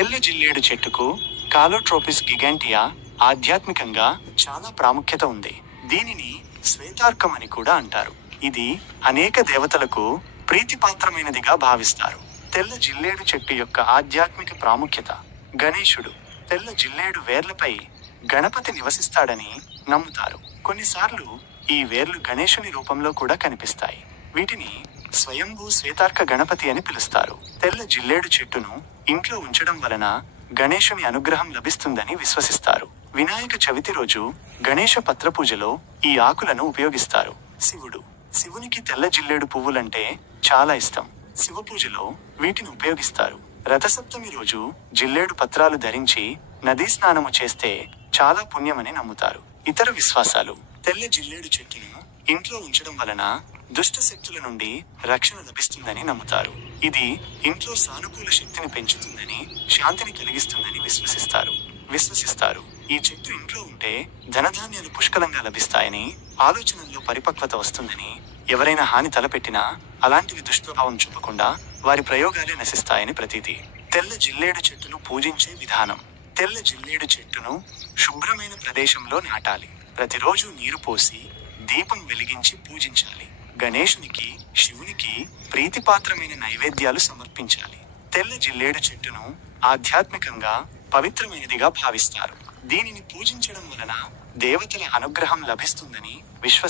తెల్ల జిల్లేడు చెట్టుకు కాలోట్రోపిస్ గిగాంటియా ఆధ్యాత్మికంగా చాలా ప్రాముఖ్యత ఉంది. దీనిని శ్వేతార్కం అని కూడా అంటారు. ఇది అనేక దేవతలకు ప్రీతిపాత్రమైనదిగా భావిస్తారు. తెల్ల జిల్లేడు చెట్టు యొక్క ఆధ్యాత్మిక ప్రాముఖ్యత. గణేశుడు తెల్ల జిల్లేడు వేర్లపై గణపతి నివసిస్తాడని నమ్ముతారు. కొన్నిసార్లు ఈ వేర్లు గణేశుని రూపంలో కూడా కనిపిస్తాయి. వీటిని స్వయంభూ శ్వేతార్క గణపతి అని పిలుస్తారు. తెల్ల జిల్లేడు చెట్టును ఇంట్లో ఉంచడం వలన గణేశుని అనుగ్రహం లభిస్తుందని విశ్వసిస్తారు. వినాయక చవితి రోజు గణేశ పత్రపూజలో ఈ ఆకులను ఉపయోగిస్తారు. శివునికి తెల్ల జిల్లేడు పువ్వులంటే చాలా ఇష్టం. శివ పూజలో వీటిని ఉపయోగిస్తారు. రథసప్తమి రోజు జిల్లేడు పత్రాలు ధరించి నదీ స్నానము చేస్తే చాలా పుణ్యమని నమ్ముతారు. ఇతర విశ్వాసాలు. తెల్ల జిల్లేడు చెట్టును ఇంట్లో ఉంచడం వలన దుష్ట శక్తుల నుండి రక్షణ లభిస్తుందని నమ్ముతారు. ఇది ఇంట్లో సానుకూల శక్తిని పెంచుతుందని, శాంతిని కలిగిస్తుందని విశ్వసిస్తారు. ఈ చెట్టు ఇంట్లో ఉంటే ధనధాన్యాలు పుష్కలంగా లభిస్తాయని, ఆలోచనల్లో పరిపక్వత వస్తుందని, ఎవరైనా హాని తలపెట్టినా అలాంటివి దుష్ప్రభావం చూపకుండా వారి ప్రయోగాలే నశిస్తాయని ప్రతీతి. తెల్ల జిల్లేడు చెట్టును పూజించే విధానం. తెల్ల జిల్లేడు చెట్టును శుభ్రమైన ప్రదేశంలో నాటాలి. ప్రతిరోజు నీరు పోసి దీపం వెలిగించి పూజించాలి. గణేశునికి, శివునికి ప్రీతిపాత్రమైన నైవేద్యాలు సమర్పించాలి. తెల్ల జిల్లేడు చెట్టును ఆధ్యాత్మికంగా పవిత్రమైనదిగా భావిస్తారు. దీనిని పూజించడం వలన దేవతల అనుగ్రహం లభిస్తుందని విశ్వసిస్తారు.